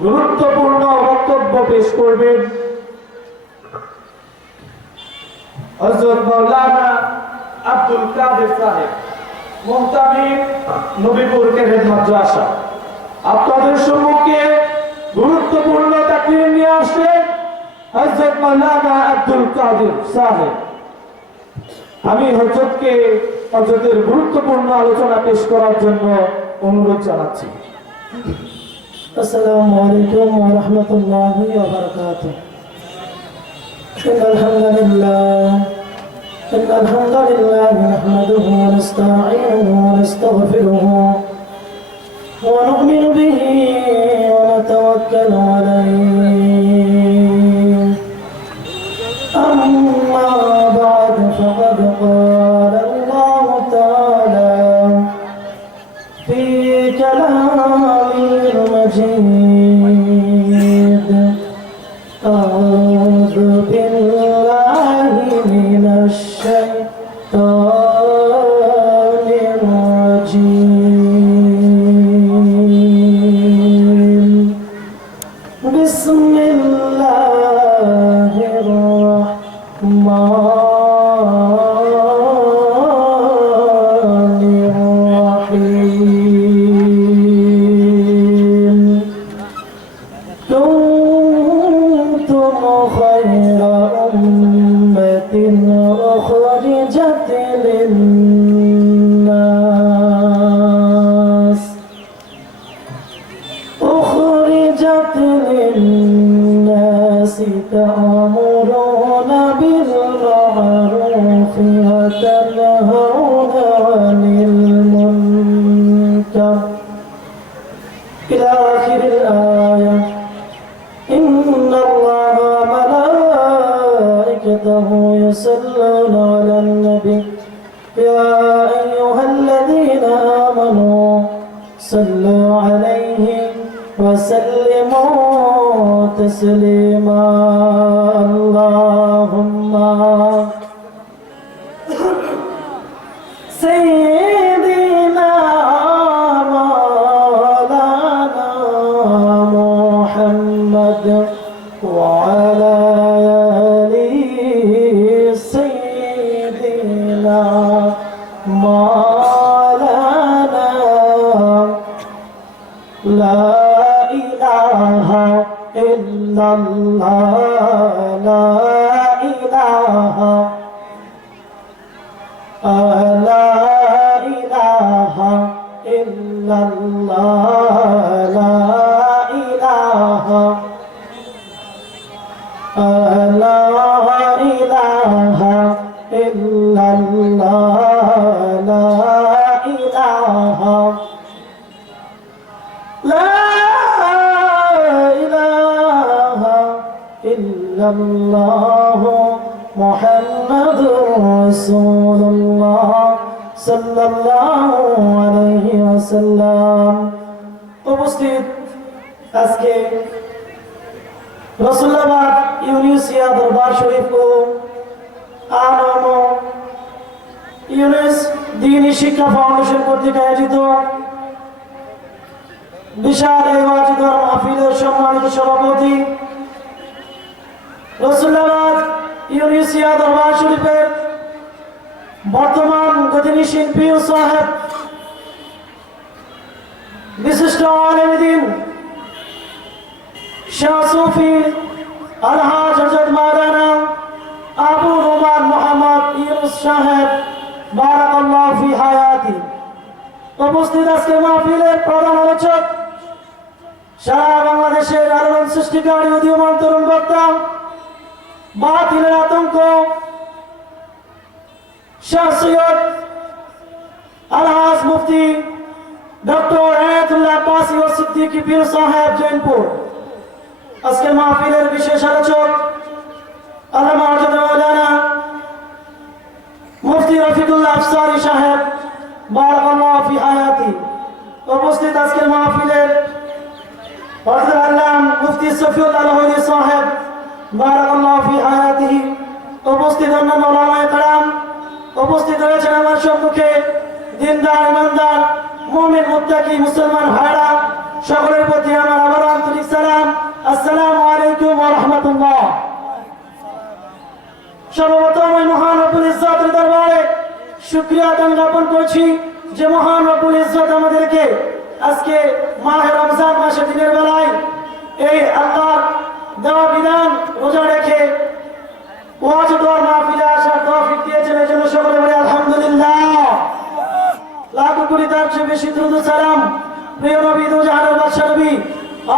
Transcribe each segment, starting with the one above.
গুরুত্বপূর্ণ বক্তব্য পেশ করবেন হযরত মাওলানা আব্দুল কাদের সাহেব, মুহতামিম নবীপুর কেন্দ্রীয় মাদ্রাসা। আপনাদের সম্মুখে গুরুত্বপূর্ণ তাকরীর নিয়ে আসেন হযরত মাওলানা আব্দুল কাদের সাহেব। আমি হযরতের গুরুত্বপূর্ণ আলোচনা পেশ করার জন্য অনুরোধ জানাচ্ছি। আসসালামু আলাইকুম ওয়া রাহমাতুল্লাহি ওয়া বারাকাতুহু। ইন্নাল হামদালিল্লাহ নাহমাদুহু ওয়া নাস্তাঈনুহু ওয়া নাস্তাগফিরুহু ওয়া নু'মিnu বিহি ওয়া নাতাওয়াক্কালু আলাইহি। আম্মা বা'দ ফাকাদ ক্বালা আল্লাহু তাআলা ফি কালামিহিল মাজিদ। আউযু বিল্লাহি মিনাশ শাইতানির রাজীম। বিসমিল্লাহির রাহমানির রাহিম। كنتم خير أمة أخرجت للناس تأمرون بالمعروف وتنهون عن المنكر إلى آخر الآية. إن الله وملائكته يصلون على النبي يا أيها الذين آمنوا صلوا عليه وسلموا تسليما. اللهم سيدنا مولانا محمد وعلى آله سيدنا مولانا. لا إله إلا الله لا إله لا إله إلا الله لا إله لا إله إلا الله لا إله لا إله إلا الله محمد رسول الله صلى الله عليه وسلم. উপস্থিত আজকে রসুল্লাবাদ ইউনিসিয়া দরবার শরীফ ও আনম ইউনিস দ্বীনি শিক্ষা ফাউন্ডেশন কর্তৃক আয়োজিত বিশাল এই ওয়াজিদুর মাহফিলের সম্মানিত সভাপতি রসুল্লাবাদ ইউনিসিয়া দরবার শরীফের বর্তমান গদিনীশীল পীর সাহেব, বিশিষ্ট আলেম দ্বীন শাহ সুফি আলহাজ হযরত মাওলানা আবু রুমান মোহাম্মদ ইউনুস সাহেব বারাকাল্লাহু ফি হায়াতি। উপস্থিত আজকে মাহফিলের প্রধান আলোচক সারা বাংলাদেশের আলোড়ন সৃষ্টিকারী উদীয়মান তরুণ বক্তা, বাতিলের আতঙ্ক শাহ সৈয়দ আলহাজ মুফতি ডক্টর আয়াতুল্লাহ আব্বাসী ও সিদ্দিকী পীর সাহেব জৈনপুর। আজকে মাহফিলের বিশেষ আলোচক আল্লামা হযরত মাওলানা মুফতি রফিকুল্লাহ আফসারী সাহেব বারাকাল্লাহু ফি হায়াতি। উপস্থিত আজকের মাহফিলের হযরত আল্লামা মুফতি সফিউল আলহী সাহেব বারাকাল্লাহু ফি হায়াতিহি। উপস্থিত অন্যান্য ওলামায়ে কেরাম, উপস্থিত রয়েছেন আমার সম্মুখে দিনদার ইমানদার মুমিন মুত্তাকি মুসলমান ভাইরা, সকলের প্রতি আমার আবার আন্তরিক সালাম জ্ঞাপন করছি যে মহান রব্বুল ইজ্জত আমাদেরকে আজকে মাহে রমজান মাসে দিনের বেলায় এই আল্লাহর দেওয়া বিধান রোজা রেখে ওয়াজ দোয়ার মাহফিলে আসার তৌফিক দিয়েছেন। এই জন্য সকলে বলে আলহামদুলিল্লাহ। লাখো কোটি তার চেয়ে বেশি দুরূদ ও সালাম প্রিয় নবী দু জাহানের বাদশা নবী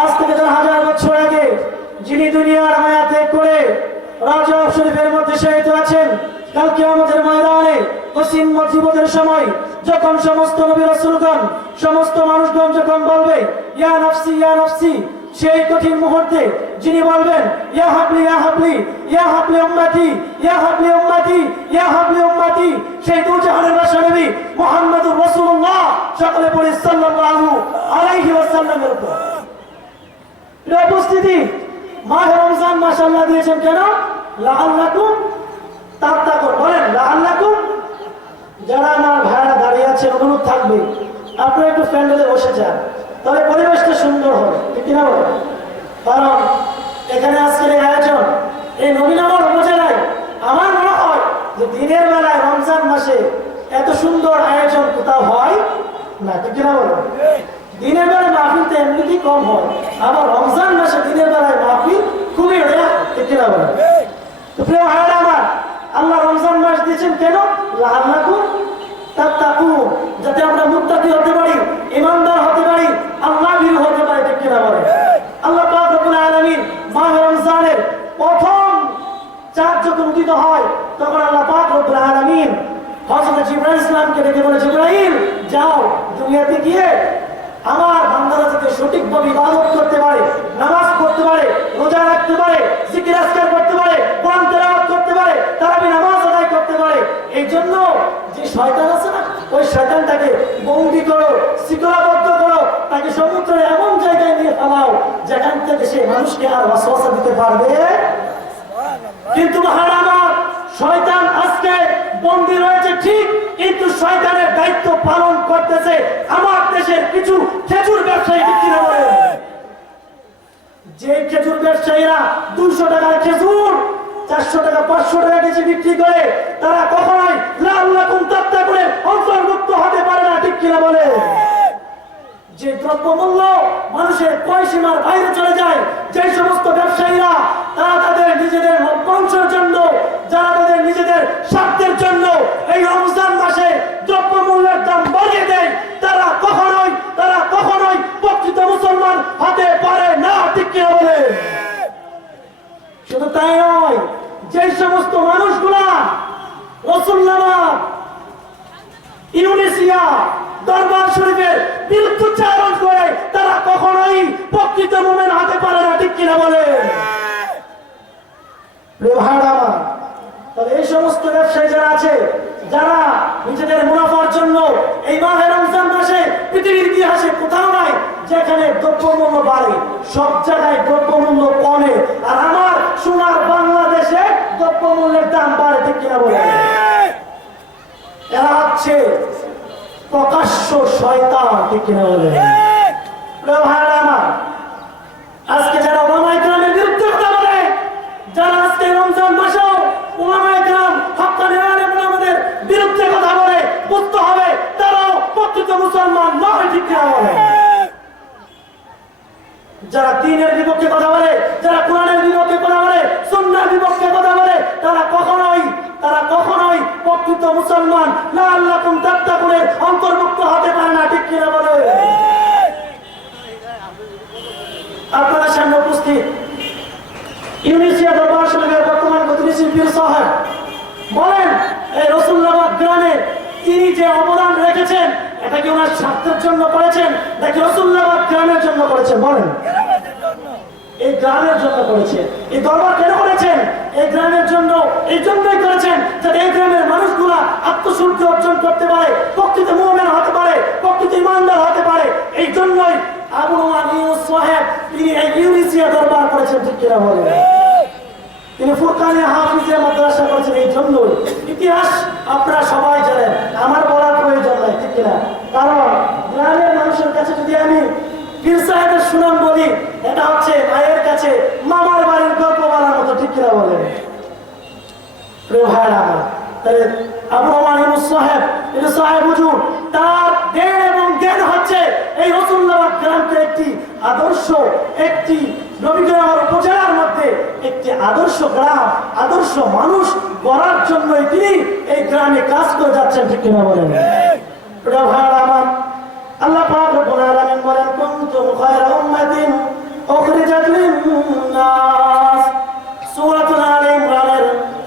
আজ থেকে 1000 বছর আগে যিনি দুনিয়ার মায়া ত্যাগ করে রাজা শরীফের মধ্যে শহীদ আছেন। কাল কিয়ামতের ময়দানে কঠিন মুসিবতের সময় যখন সমস্ত নবী রাসূলগণ সমস্ত মানুষগণ যখন বলবে ইয়া নাফসি ইয়া নাফসি, সেই কঠিন মুহূর্তে যিনি বলবেন ইয়া হাবলি ইয়া হাবলি ইয়া হাবলি উম্মতি ইয়া হাবলি উম্মতি ইয়া হাবলি উম্মতি, সেই দু জাহানের বাদশা নবী মুহাম্মদুর রাসূলুল্লাহ সকলে পড়ি সাল্লাল্লাহু আলাইহি ওয়াসাল্লামের উপর। প্রিয় উপস্থিতি, মাহে রমজান মাশাআল্লাহ দিয়েছেন কেন? লাআল্লাকুম তাত্তাকুন। বলেন লাআল্লাকুম। যারা আমার ভাইরা দাঁড়িয়ে আছে অনুরোধ থাকবে আপনারা একটু প্যান্ডেলে বসে যান, তাহলে পরিবেশটা সুন্দর হবে, ঠিক কিনা বলেন? কারণ এখানে আজকের এই আয়োজন এই নবীনগর উপজেলায় আমার মনে হয় যে দিনের বেলায় রমজান মাসে এত সুন্দর আয়োজন কোথাও হয় না, ঠিক কিনা বলেন? দিনের বেলায় মাহফিল তো এমনিতেই কম হয়, আবার রমজান মাসে দিনের বেলায় মাহফিল খুবই রেয়ার, ঠিক কিনা বলেন? তো প্রিয় ভাইরা আমার, আল্লাহ রমজান মাস দিয়েছেন কেন? লাআল্লাকুম তাত্তাকুন, যাতে আমরা মুত্তাকি হতে পারি, ঈমানদার হতে পারি, আল্লাহ ভীরু হতে পারি, ঠিক কিনা বলেন? আল্লাহ পাক রব্বুল আলামিন মাহে রমজানের প্রথম চাঁদ যখন উদিত হয় তখন আল্লাহ পাক রব্বুল আলামিন হযরত জিবরাইল ইসলামকে ডেকে বলে, জিবরাইল যাও দুনিয়াতে গিয়ে আমার বান্দারা যাতে সঠিকভাবে ইবাদত করতে পারে, নামাজ পড়তে পারে, রোজা রাখতে পারে, জিকির আজকার করতে পারে, কোরআন তেলাওয়াত করতে পারে, তারাবি নামাজ আদায় করতে পারে, এই জন্য যে শয়তান আছে না, ওই শয়তানটাকে বন্দী করো, শৃঙ্খলাবদ্ধ করো, তাকে সমুদ্রের এমন জায়গায় নিয়ে ফেলাও যেখান থেকে সে মানুষকে আর ওয়াসওয়াসা দিতে পারবে। কিন্তু মহারামা শয়তান আজকে বন্দী রয়েছে ঠিক, কিন্তু শয়তানের দায়িত্ব পালন করতেছে আমার দেশের কিছু খেজুর ব্যবসায়ী, ঠিক কিনা বলেন? যে খেজুর ব্যবসায়ীরা 200 টাকার খেজুর 400 টাকা 500 টাকা কেজি বিক্রি করে, তারা কখনোই লাআল্লাকুম তাত্তাকুনের অন্তর্ভুক্ত হতে পারে না, ঠিক কিনা বলে? যে দ্রব্যমূল্য মানুষের পয়সীমার বাইরে চলে যায়, যে সমস্ত ব্যবসায়ীরা তারা তাদের নিজেদের বংশের জন্য, যারা তাদের নিজেদের স্বার্থের জন্য এই রমজান মাসে দ্রব্যমূল্যের দাম বাড়িয়ে দেয়, তারা কখনোই প্রকৃত মুসলমান হতে পারে না, ঠিক কিনা বলে? শুধু তাই নয়, যে সমস্ত মানুষগুলা রসুল্লাহ ইউনিসিয়া দরবার শরীফের বিরুদ্ধচারণ করে, তারা কখনোই প্রকৃত মুমিন হতে পারে না, ঠিক কিনা বলে? তাহলে এই সমস্ত ব্যবসায়ী যারা আছে, যারা নিজেদের মুনাফার জন্য এই মাহে রমজান মাসে পৃথিবীর ইতিহাসে কোথাও নাই যেখানে দ্রব্যমূল্য বাড়ে, সব জায়গায় দ্রব্যমূল্য কমে, আর আমার সোনার বাংলাদেশে দ্রব্যমূল্যের দাম বাড়ে, ঠিক কিনা বলে? এরা হচ্ছে প্রকাশ্য শয়তান, ঠিক কিনা বলে? আজকে যারা ওলামায়ে কেরামের বিরুদ্ধে কথা বলে, যারা আজকে রমজান মাসেও ওলামায়ে কেরাম হক্কানি আলেম ওলামাদের বিরুদ্ধে কথা বলে, বুঝতে হবে তারাও প্রকৃত মুসলমান নয়, ঠিক কিনা বলে? যারা দ্বীনের বিপক্ষে কথা বলে, যারা কোরআনের বিপক্ষে কথা বলে, সুন্নাহর বিপক্ষে কথা বলে, তারা কখনোই প্রকৃত মুসলমান লাআল্লাকুম তাত্তাকুনের অন্তর্ভুক্ত হতে পারে না, ঠিক কিনা বলে? আপনাদের সামনে উপস্থিত ইউনিসিয়া দরবার শরীফের বর্তমান প্রতিনিধি পীর সাহেব বলেন, এই রসুল্লাবাদ গ্রামে তিনি যে অবদান রেখেছেন, এটা কি ওনার স্বার্থের জন্য করেছেন নাকি রসুল্লাবাদ গ্রামের জন্য করেছেন? বলেন। এই গ্রামের জন্য করেছেন। এই দরবার কেন করেছেন? এই গ্রামের জন্য, এই জন্যই করেছেন যাতে এই গ্রামের মানুষগুলা আত্মশুদ্ধি অর্জন করতে পারে, প্রকৃত মুমিন হতে পারে, প্রকৃত ইমানদার হতে পারে। এই জন্যই আবু নোমান ইউনুস সাহেব তিনি এই ইউনিসিয়া দরবার করেছেন, ঠিক কিনা বলেন? তিনি ফুরকানে হাফিজে মাদ্রাসা করেছেন। এই জন্যই ইতিহাস আপনারা সবাই জানেন, আমার বলার প্রয়োজন নাই, ঠিক কিনা? কারণ গ্রামের মানুষের কাছে যদি আমি পীর সাহেবের সুনাম বলি, এটা হচ্ছে মায়ের কাছে মামার বাড়ির গল্প বলার মতো, ঠিক কিনা বলেন? প্রিয় ভাইরা আমার, তাহলে আবু মানিমুস সাহেব, এটা সাহেব হুজুর, তার দেন এবং জ্ঞান হচ্ছে এই রাসূলুল্লাহ গ্রামকে একটি আদর্শ, একটি নবীগণের উপজেলার মধ্যে একটি আদর্শ গ্রাম, আদর্শ মানুষ গড়ার জন্যই তিনি এই গ্রামে কাজ করে যাচ্ছেন, ঠিক কিনা বলেন? প্রিয় ভাইরা আমার, আল্লাহ পাক রব্বুল আলামিন বলেন, কুনতুম খায়রা উম্মাতিন উখরিজাত লিন-নাস। সূরাতুল আলে ইমরানের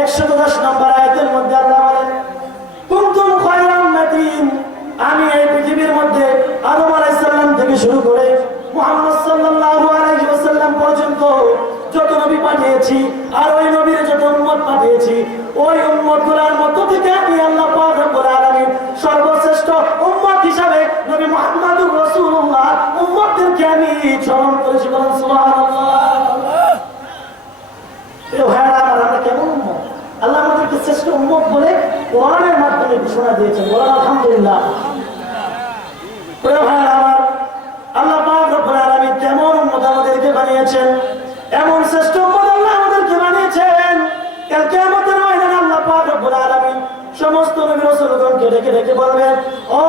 110 নম্বর আয়াতের মধ্যে আল্লাহ বলেন, কুনতুম খায়রা উম্মাতিন, আমি এই পৃথিবীর মধ্যে আদম আলাইহিস সালাম থেকে শুরু করে মুহাম্মদ সাল্লাল্লাহু আলাইহি ওয়াসাল্লাম পর্যন্ত যত নবী পাঠিয়েছি আর ওই নবীর যত উম্মত পাঠিয়েছি, ওই উম্মতগুলোর মধ্য থেকে আমি আল্লাহ পাক রব্বুল আলামিন সর্বশ্রেষ্ঠ উম্মত হিসাবে নবী মুহাম্মদুর রাসূলুল্লাহ উম্মতদেরকে আমি চরণ করেছি। বলেন সুবহানাল্লাহ। এই ভাইরা আমার, আমরা কেমন উম্মত? আল্লাহ আমাদেরকে শ্রেষ্ঠ উম্মত বলে কোরআনের মাধ্যমে ঘোষণা দিয়েছেন। বলেন আলহামদুলিল্লাহ। প্রিয় ভাইরা আমার, আল্লাহ পাক রব্বুল আলামিন কেমন উম্মত আমাদেরকে বানিয়েছেন, এমন শ্রেষ্ঠ উম্মত আল্লাহ আমাদেরকে বানিয়েছেন। কাল কিয়ামতের ময়দানে আল্লাহ পাক রব্বুল আলামিন সমস্ত নবী রাসূলগণকে ডেকে ডেকে বলবেন, ও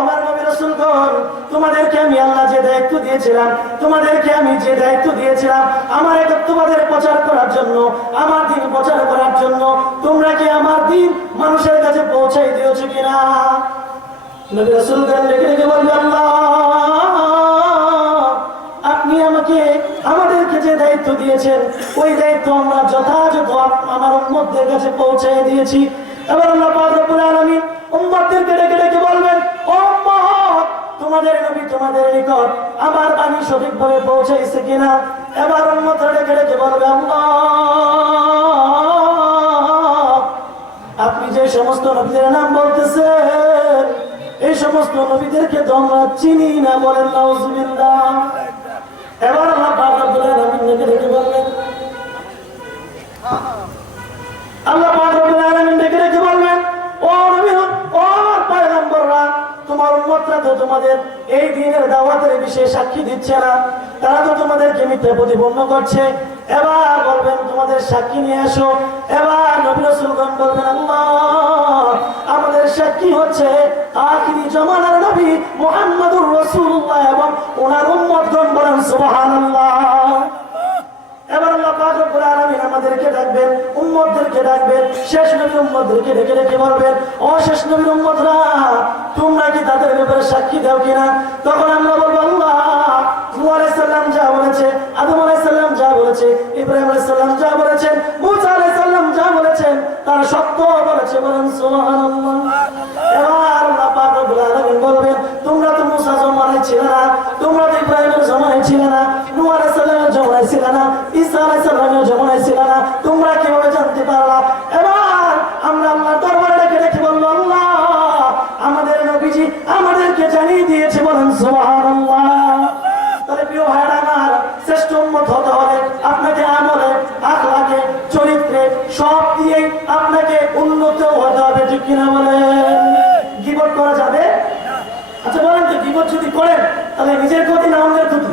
আমার নবী রাসূলগণ, তোমাদেরকে আমি আল্লাহ যে দায়িত্ব দিয়েছিলাম, তোমাদেরকে আমি যে দায়িত্ব দিয়েছিলাম আমার একত্ববাদের প্রচার করার জন্য, আমার দ্বীন প্রচার করার জন্য, তোমরা কি আমার দ্বীন মানুষের কাছে পৌঁছাই দিয়েছো কিনা? নবী রাসূলগণ ডেকে ডেকে বলবেন, আল্লাহ, আপনি আমাদেরকে যে দায়িত্ব দিয়েছেন ওই দায়িত্ব আমরা যথাযথ আমার উম্মতদের কাছে পৌঁছে দিয়েছি। এবার আল্লাহ পাক রব্বুল আলামিন উম্মতদেরকে ডেকে ডেকে বলবেন, ও উম্মত, তোমাদের নবী তোমাদের নিকট আমার বাণী সঠিকভাবে পৌঁছাইছে কিনা? এবার উম্মতরা ডেকে ডেকে বলবে, আল্লাহ, আপনি যে সমস্ত নবীদের নাম বলতেছেন এই সমস্ত নবীদেরকে তো আমরা চিনি না। বলেন নাউজুবিল্লাহ। এবার আল্লাহ পাক রব্বুল আলামিন ডেকে ডেকে বললেন, আল্লাহ পাক রব্বুল আলামিন ডেকে ডেকে বললেন, ও নবী, ও আমার পয়গম্বররা, তোমার উম্মতরা তো তোমাদের এই দ্বীনের দাওয়াতের বিষয়ে সাক্ষী দিচ্ছে না, তারা তো তোমাদেরকে মিথ্যা প্রতিপন্ন করছে। এবার বলবেন, তোমাদের সাক্ষী নিয়ে আসো। এবার নবী রাসূলগণ বলবেন, আল্লাহ, আমাদের সাক্ষী হচ্ছে আখিরি জামানার নবী মুহাম্মদুর রাসূলুল্লাহ এবং ওনার উম্মতগণ। বলেন সুবহানাল্লাহ। এবার আল্লাহ পাক রব্বুল আলামিন আমাদেরকে ডাকবেন, উম্মতদেরকে ডাকবেন, শেষ নবীর উম্মতদেরকে ডেকে ডেকে বলবেন, ও শেষ নবীর উম্মতরা, তোমরা কি তাদের ব্যাপারে সাক্ষী দাও কিনা? তখন আমরা বলবো, আল্লাহ, নূহ আলাইহিস সালাম যা বলেছে, আদম আলাইহিস সালাম যা বলেছে, ইব্রাহিম আলাইহিস সালাম যা বলেছেন, মুসা আলাইহিস সালাম যা বলেছেন, তারা সত্য বলেছে। বলেন সুবহানাল্লাহ। এবার আল্লাহ পাক রব্বুল আলামিন বলবেন, তোমরা তো মুসা জমানায় ছিলে না, তোমরা তো ইব্রাহিমের জমানায় ছিলে না, নূহ আলাইহিস সালামের জমানায় ছিলে না, ঈসা আলাইহিস সালামের জমানায় ছিলে না, তোমরা কিভাবে জানতে পারলা? এবার আমরা আল্লাহর দরবারে ডেকে ডেকে বলবো, আল্লাহ, আমাদের নবীজি আমাদেরকে জানিয়ে দিয়েছে। বলেন সুবহানাল্লাহ। তাহলে প্রিয় ভাইরা আমার, শ্রেষ্ঠ উম্মত হতে হলে আপনাকে আমলে, আখলাকে, চরিত্রে সব দিয়েই আপনাকে উন্নত হতে হবে, ঠিক কিনা বলেন? গীবত করা যাবে? আচ্ছা বলেন তো, গীবত যদি করেন তাহলে নিজের ক্ষতি না অন্যের ক্ষতি?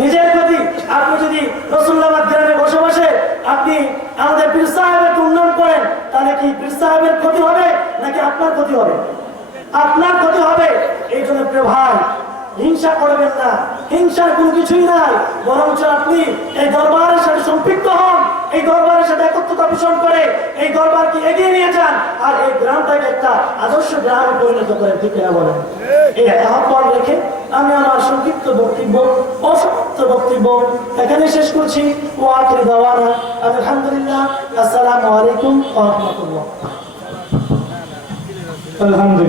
নিজের ক্ষতি। আপনি যদি রাসূলুল্লাহ গ্রামে বসে বসে আপনি আমাদের পীর সাহেবের উন্নয়ন করেন, তাহলে কি পীর সাহেবের ক্ষতি হবে নাকি আপনার ক্ষতি হবে? আপনার ক্ষতি হবে। এই জন্য প্রিয় ভাই, হিংসা করবেন না, হিংসার কোনো কিছুই নাই, বরঞ্চ আপনি এই দরবারের সাথে সম্পৃক্ত হন, এই দরবারের সাথে একত্রতা পোষণ করে এই দরবারকে এগিয়ে নিয়ে যান, আর এই গ্রামটাকে একটা আদর্শ গ্রামে পরিণত করেন, ঠিক কিনা বলেন? এই আহ্বান রেখে আমি আমার সংক্ষিপ্ত বক্তব্য, অসমাপ্ত বক্তব্য এখানে শেষ করছি। ও আখির দাওয়ানা আলহামদুলিল্লাহ। আসসালামু আলাইকুম ওয়া রাহমাতুল্লাহ। আলহামদুলিল্লাহ।